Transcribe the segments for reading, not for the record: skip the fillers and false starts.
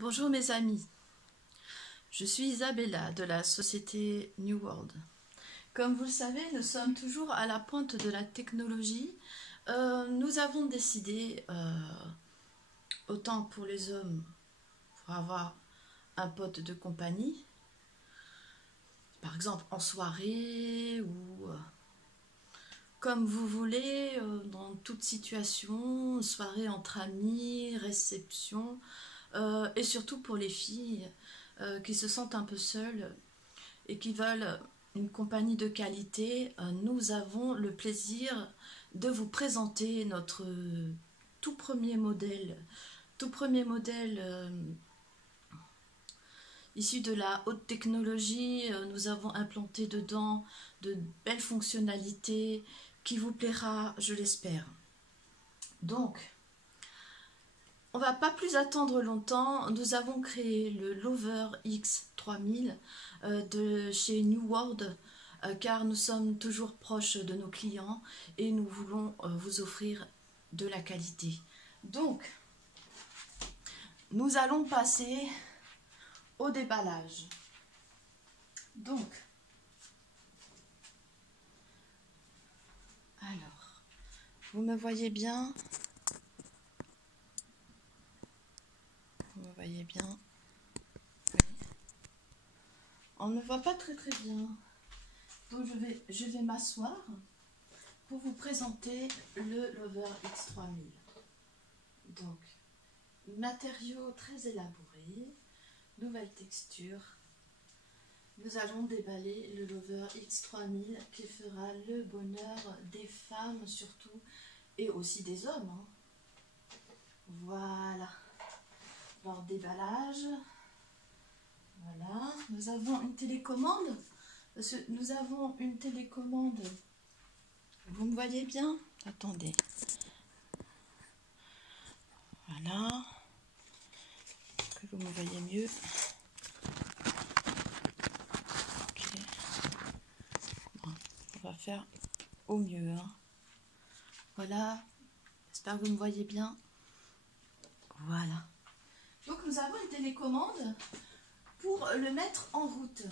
Bonjour mes amis, je suis Isabella de la société New World. Comme vous le savez, nous sommes toujours à la pointe de la technologie. Nous avons décidé, autant pour les hommes, pour avoir un pote de compagnie, par exemple en soirée ou comme vous voulez, dans toute situation, soirée entre amis, réception, et surtout pour les filles qui se sentent un peu seules et qui veulent une compagnie de qualité, nous avons le plaisir de vous présenter notre tout premier modèle issu de la haute technologie. Nous avons implanté dedans de belles fonctionnalités qui vous plaira, je l'espère. Donc, on ne va pas plus attendre longtemps. Nous avons créé le Lover X3000 de chez New World car nous sommes toujours proches de nos clients et nous voulons vous offrir de la qualité. Donc, nous allons passer au déballage. Donc, alors, vous me voyez bien? Vous me voyez bien? Oui. On ne me voit pas très bien. Donc je vais m'asseoir pour vous présenter le Lover X3000. Donc, matériaux très élaborés, nouvelle texture. Nous allons déballer le Lover X3000 qui fera le bonheur des femmes surtout et aussi des hommes. Hein. Voilà. Alors, déballage. Voilà. Nous avons une télécommande. Nous avons une télécommande. Vous me voyez bien? Attendez. Voilà. Que vous me voyez mieux. Ok. Bon, on va faire au mieux. Hein. Voilà. J'espère que vous me voyez bien. Voilà. Donc nous avons une télécommande pour le mettre en route.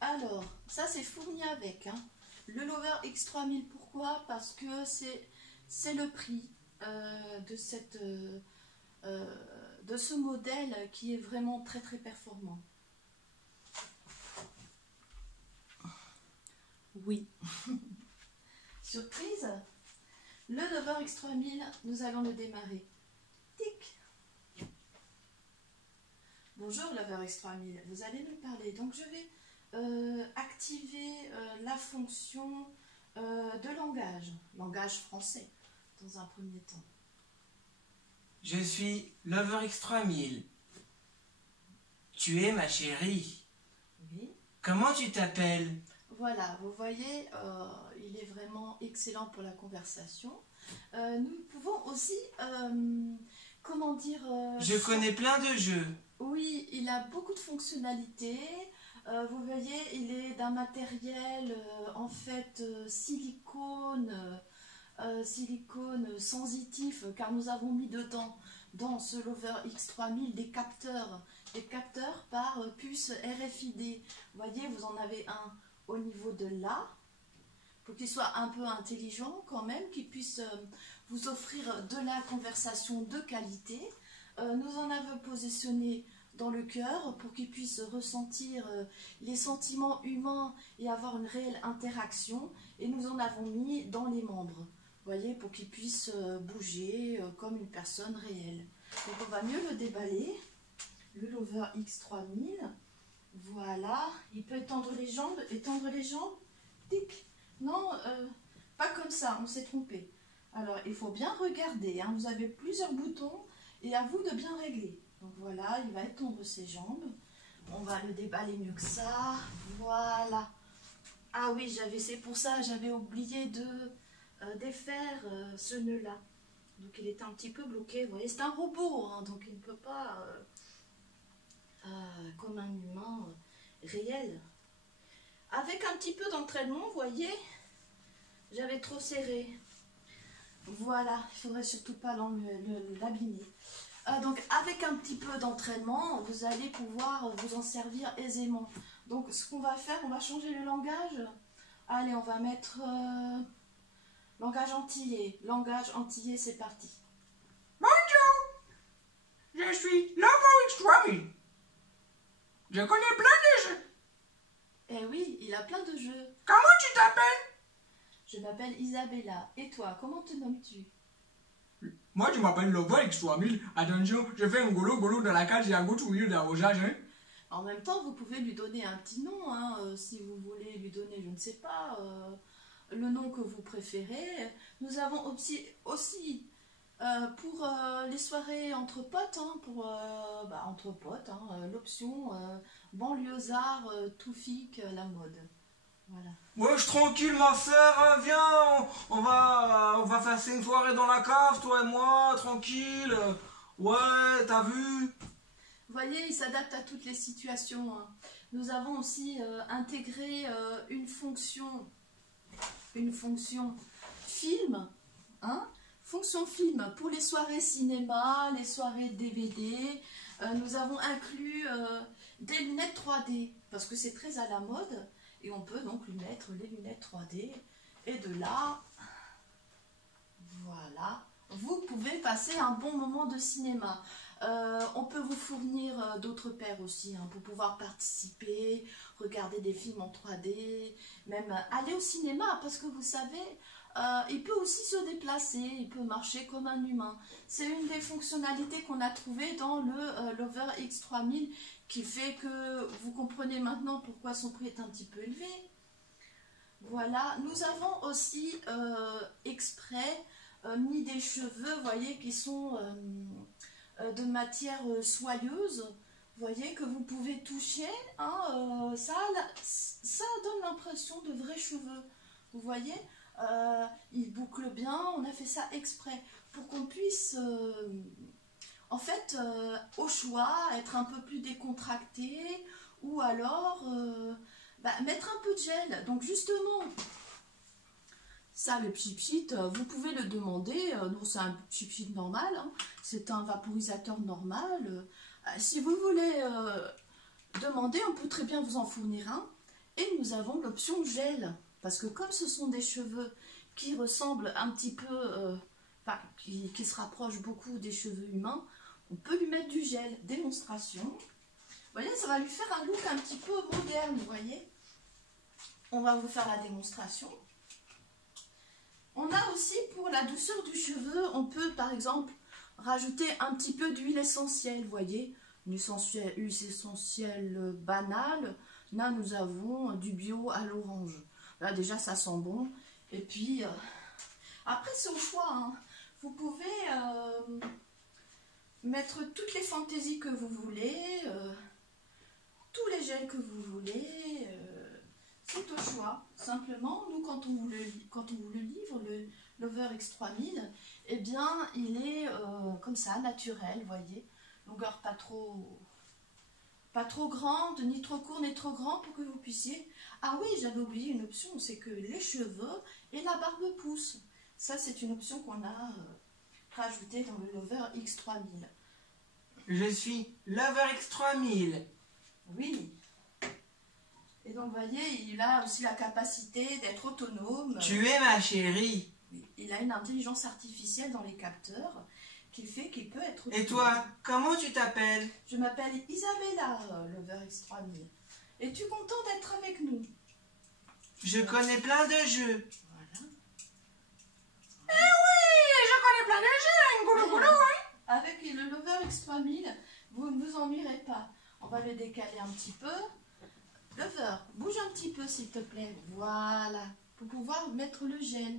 Alors, ça c'est fourni avec. Hein. Le Lover X3000, pourquoi? Parce que c'est le prix de ce modèle qui est vraiment très performant. Oui. Surprise, le Lover X3000, nous allons le démarrer. Tic. Bonjour Lover X3000, vous allez me parler. Donc je vais activer la fonction de langage français dans un premier temps. Je suis Lover X3000. Tu es ma chérie. Oui. Comment tu t'appelles? Voilà, vous voyez, il est vraiment excellent pour la conversation. Nous pouvons aussi, comment dire... Je connais plein de jeux. Oui, il a beaucoup de fonctionnalités. Vous voyez, il est d'un matériel en fait silicone sensitif, car nous avons mis dedans dans ce Lover X3000 des capteurs par puce RFID. Vous voyez, vous en avez un au niveau de là, pour qu'il soit un peu intelligent quand même, qu'il puisse vous offrir de la conversation de qualité. Nous en avons positionné dans le cœur pour qu'il puisse ressentir les sentiments humains et avoir une réelle interaction, et nous en avons mis dans les membres, vous voyez, pour qu'il puisse bouger comme une personne réelle. Donc on va mieux le déballer, le Lover X3000. Voilà, il peut étendre les jambes, tic. Non, pas comme ça, on s'est trompé. Alors il faut bien regarder, hein, vous avez plusieurs boutons et à vous de bien régler. Donc voilà, il va étendre ses jambes. On va le déballer mieux que ça. Voilà. Ah oui, c'est pour ça, j'avais oublié de défaire ce nœud-là. Donc il est un petit peu bloqué. Vous voyez, c'est un robot, hein, donc il ne peut pas, comme un humain réel. Avec un petit peu d'entraînement, vous voyez, j'avais trop serré. Voilà, il ne faudrait surtout pas l'abîmer. Donc avec un petit peu d'entraînement, vous allez pouvoir vous en servir aisément. Donc ce qu'on va faire, on va changer le langage. Allez, on va mettre langage antillais. Langage antillais, c'est parti. Bonjour, je suis Lover X3000. Je connais plein de jeux. Eh oui, il a plein de jeux. Comment tu t'appelles? Je m'appelle Isabella. Et toi, comment te nommes-tu? Moi, je m'appelle Lover X3000. Attention, je fais un golo dans la cage et un goût au milieu d'arrosage. Hein? En même temps, vous pouvez lui donner un petit nom, hein, si vous voulez lui donner, je ne sais pas, le nom que vous préférez. Nous avons aussi pour les soirées entre potes, hein, entre potes, hein, l'option banlieusard, toufique, la mode. Voilà. Wesh, tranquille, ma sœur, viens, on va passer une soirée dans la cave, toi et moi, tranquille. Ouais, t'as vu? Vous voyez, il s'adapte à toutes les situations. Hein. Nous avons aussi intégré une fonction film, hein, fonction film pour les soirées cinéma, les soirées DVD. Nous avons inclus des lunettes 3D parce que c'est très à la mode et on peut donc lui mettre les lunettes 3D et de là, voilà, vous pouvez passer un bon moment de cinéma. On peut vous fournir d'autres paires aussi hein, pour pouvoir participer, regarder des films en 3D, même aller au cinéma parce que vous savez, il peut aussi se déplacer, il peut marcher comme un humain. C'est une des fonctionnalités qu'on a trouvées dans le Lover X3000 qui fait que vous comprenez maintenant pourquoi son prix est un petit peu élevé. Voilà, nous avons aussi exprès mis des cheveux, vous voyez, qui sont de matière soyeuse, vous voyez, que vous pouvez toucher, hein, ça donne l'impression de vrais cheveux, vous voyez, ils bouclent bien, on a fait ça exprès, pour qu'on puisse, en fait, au choix, être un peu plus décontracté, ou alors mettre un peu de gel, donc justement, ça, le pchit-pchit, vous pouvez le demander. Non, c'est un pchit-pchit normal. Hein, c'est un vaporisateur normal. Si vous voulez demander, on peut très bien vous en fournir un. Et nous avons l'option gel. Parce que comme ce sont des cheveux qui ressemblent un petit peu, qui se rapprochent beaucoup des cheveux humains, on peut lui mettre du gel. Démonstration. Vous voyez, ça va lui faire un look un petit peu moderne, vous voyez. On va vous faire la démonstration. On a aussi pour la douceur du cheveu, on peut par exemple rajouter un petit peu d'huile essentielle, vous voyez, une huile essentielle banale. Là nous avons du bio à l'orange. Là déjà ça sent bon. Et puis après c'est au choix. Hein. Vous pouvez mettre toutes les fantaisies que vous voulez, tous les gels que vous voulez. C'est au choix. Simplement, nous, quand on vous le livre, le Lover X3000, eh bien, il est comme ça, naturel, vous voyez. Longueur pas trop grande, ni trop court, ni trop grand pour que vous puissiez... Ah oui, j'avais oublié une option, c'est que les cheveux et la barbe poussent. Ça, c'est une option qu'on a rajoutée dans le Lover X3000. Je suis Lover X3000. Oui. Et donc, vous voyez, il a aussi la capacité d'être autonome. Tu es ma chérie. Il a une intelligence artificielle dans les capteurs qui fait qu'il peut être autonome. Et toi, comment tu t'appelles? Je m'appelle Isabella, Lover X3000. Es-tu content d'être avec nous? Je connais plein de jeux. Voilà. Eh oui, je connais plein de jeux, un golo, hein. Avec le Lover X3000, vous ne vous ennuierez pas. On va le décaler un petit peu. Lover, bouge un petit peu s'il te plaît. Voilà. Pour pouvoir mettre le gel.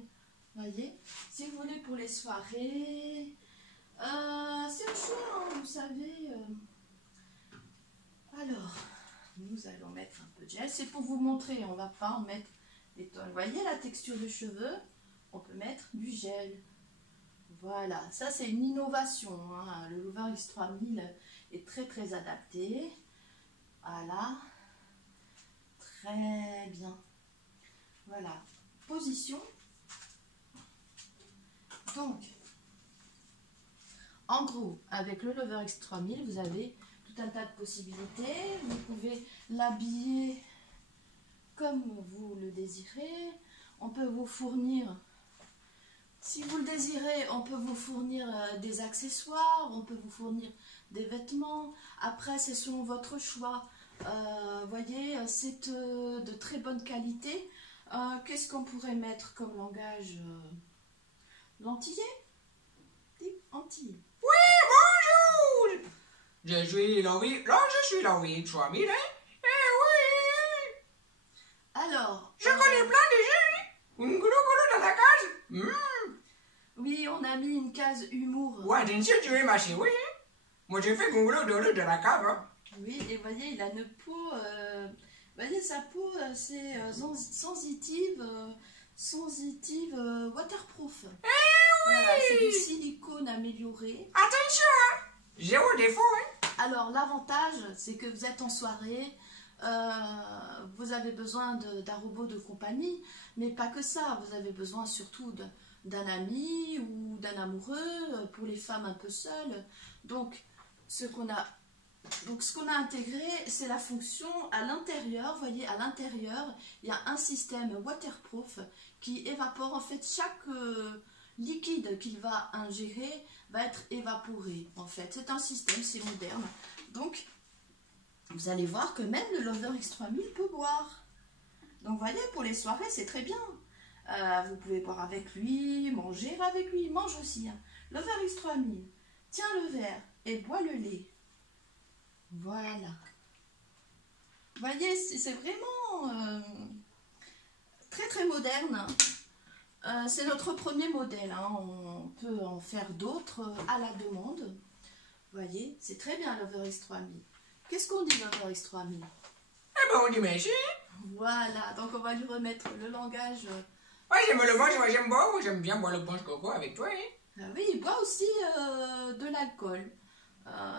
Voyez. Si vous voulez pour les soirées. C'est le choix, hein, vous savez. Alors, nous allons mettre un peu de gel. C'est pour vous montrer. On ne va pas en mettre des tonnes. Vous voyez la texture de cheveux? On peut mettre du gel. Voilà. Ça, c'est une innovation. Hein. Le Lover X3000 est très très adapté. Voilà. Très bien. Voilà. Position. Donc, En gros, avec le Lover X3000, vous avez tout un tas de possibilités. Vous pouvez l'habiller comme vous le désirez. On peut vous fournir, si vous le désirez, on peut vous fournir des accessoires, on peut vous fournir des vêtements. Après, c'est selon votre choix. Voyez, c'est de très bonne qualité. Qu'est-ce qu'on pourrait mettre comme langage l'antillais? Antillais. Oui, bonjour. Je suis Lover. Là, je suis Lover X3000, hein? Eh oui. Alors, Je connais plein de jeux, hein? Un goulou goulou dans la case. oui, on a mis une case humour. Ouais, attention, tu es ma chérie, hein? Moi, j'ai fait goulou goulou dans la cave, hein? Oui, et voyez, il a une peau, voyez, sa peau, c'est sensitive, waterproof. Voilà, c'est du silicone amélioré. Attention, hein? Zéro défaut, hein? Alors, l'avantage, c'est que vous êtes en soirée, vous avez besoin d'un robot de compagnie, mais pas que ça, vous avez besoin surtout d'un ami ou d'un amoureux, pour les femmes un peu seules. Donc, ce qu'on a intégré, c'est la fonction à l'intérieur. Vous voyez, à l'intérieur, il y a un système waterproof qui évapore. En fait, chaque liquide qu'il va ingérer va être évaporé. En fait, c'est un système, c'est moderne. Donc, vous allez voir que même le Lover X3000 peut boire. Donc, vous voyez, pour les soirées, c'est très bien. Vous pouvez boire avec lui, manger avec lui. Il mange aussi. Hein. Lover X3000, tiens le verre et bois le lait. Voilà. Vous voyez, c'est vraiment très très moderne. C'est notre premier modèle. Hein. On peut en faire d'autres à la demande. Vous voyez, c'est très bien Lover X3000. Qu'est-ce qu'on dit Lover X3000? Eh ben, on dit merci. Voilà, donc on va lui remettre le langage. Ouais, j'aime le punch, moi j'aime boire, j'aime bien boire le punch coco avec toi, hein? Oui, il boit aussi de l'alcool.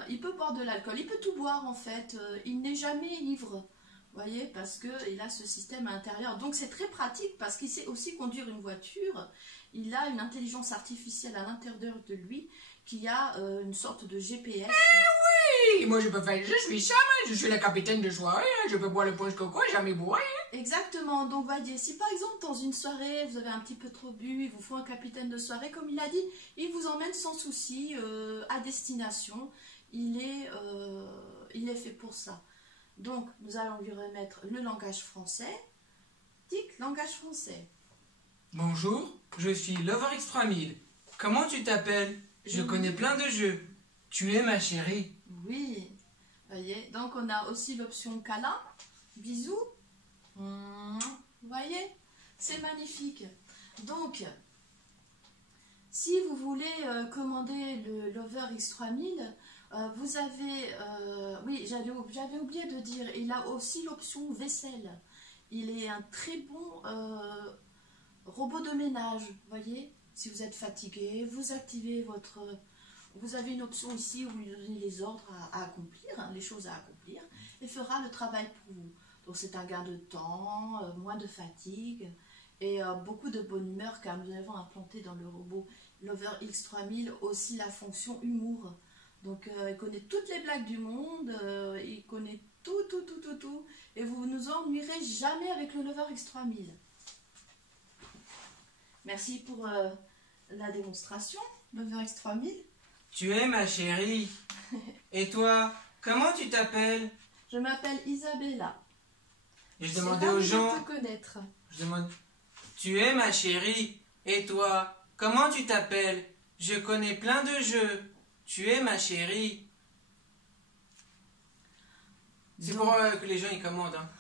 Il peut boire de l'alcool, il peut tout boire en fait. Il n'est jamais ivre, vous voyez, parce qu'il a ce système à l'intérieur. Donc c'est très pratique parce qu'il sait aussi conduire une voiture. Il a une intelligence artificielle à l'intérieur de lui qui a une sorte de GPS. Oui, moi je peux faire, je suis Sam, hein, je suis la capitaine de soirée, hein, je peux boire le punch coco et jamais boire. Hein. Exactement, donc voyez, si par exemple dans une soirée vous avez un petit peu trop bu, il vous faut un capitaine de soirée, comme il a dit, il vous emmène sans souci à destination, il est fait pour ça. Donc nous allons lui remettre le langage français. Tic, langage français. Bonjour, je suis Lover X3000. Comment tu t'appelles? Je connais plein de jeux. Tu es ma chérie. Oui, voyez, donc on a aussi l'option câlin, bisous. Vous voyez, c'est magnifique. Donc, si vous voulez commander le Lover X3000, vous avez, oui, j'avais oublié de dire, il a aussi l'option vaisselle. Il est un très bon robot de ménage, vous voyez. Si vous êtes fatigué, vous activez votre... Vous avez une option ici où vous lui donnez les ordres à accomplir, hein, les choses à accomplir, et fera le travail pour vous. Donc c'est un gain de temps, moins de fatigue, et beaucoup de bonne humeur, car nous avons implanté dans le robot Lover X3000 aussi la fonction humour. Donc il connaît toutes les blagues du monde, il connaît tout, et vous ne nous ennuierez jamais avec le Lover X3000. Merci pour la démonstration, Lover X3000. Tu es ma chérie. Et toi, comment tu t'appelles? Je m'appelle Isabella. Et je demandais aux gens... de te connaître. Je demande... Tu es ma chérie. Et toi, comment tu t'appelles? Je connais plein de jeux. Tu es ma chérie. C'est pour que les gens y commandent. Hein.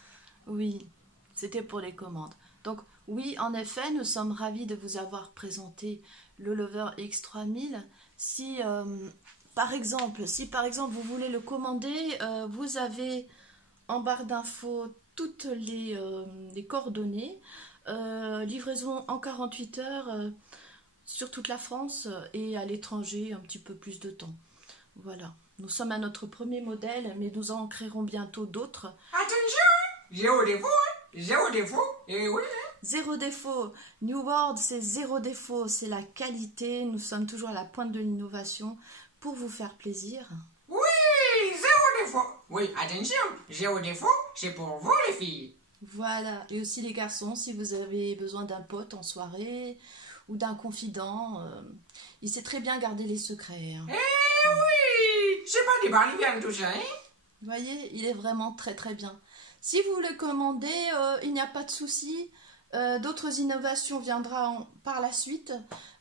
Oui, c'était pour les commandes. Donc, oui, en effet, nous sommes ravis de vous avoir présenté le Lover X3000. Si par exemple, vous voulez le commander, vous avez en barre d'infos toutes les coordonnées. Livraison en 48 heures sur toute la France et à l'étranger un petit peu plus de temps. Voilà, nous sommes à notre premier modèle, mais nous en créerons bientôt d'autres. Attention, zéro défaut, hein? Zéro défaut, et oui. Zéro défaut. New World, c'est zéro défaut, c'est la qualité. Nous sommes toujours à la pointe de l'innovation pour vous faire plaisir. Oui, zéro défaut. Oui, attention, zéro défaut, c'est pour vous les filles. Voilà, et aussi les garçons, si vous avez besoin d'un pote en soirée ou d'un confident, il sait très bien garder les secrets. Hein. Eh oui, c'est pas des barivianes tout ça, hein? Vous voyez, il est vraiment très très bien. Si vous le commandez, il n'y a pas de souci. D'autres innovations viendront par la suite.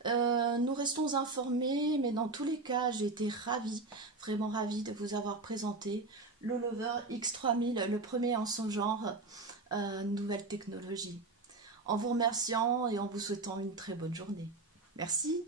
Nous restons informés, mais dans tous les cas, j'ai été ravie, vraiment ravie de vous avoir présenté le Lover X3000, le premier en son genre, nouvelle technologie. En vous remerciant et en vous souhaitant une très bonne journée. Merci.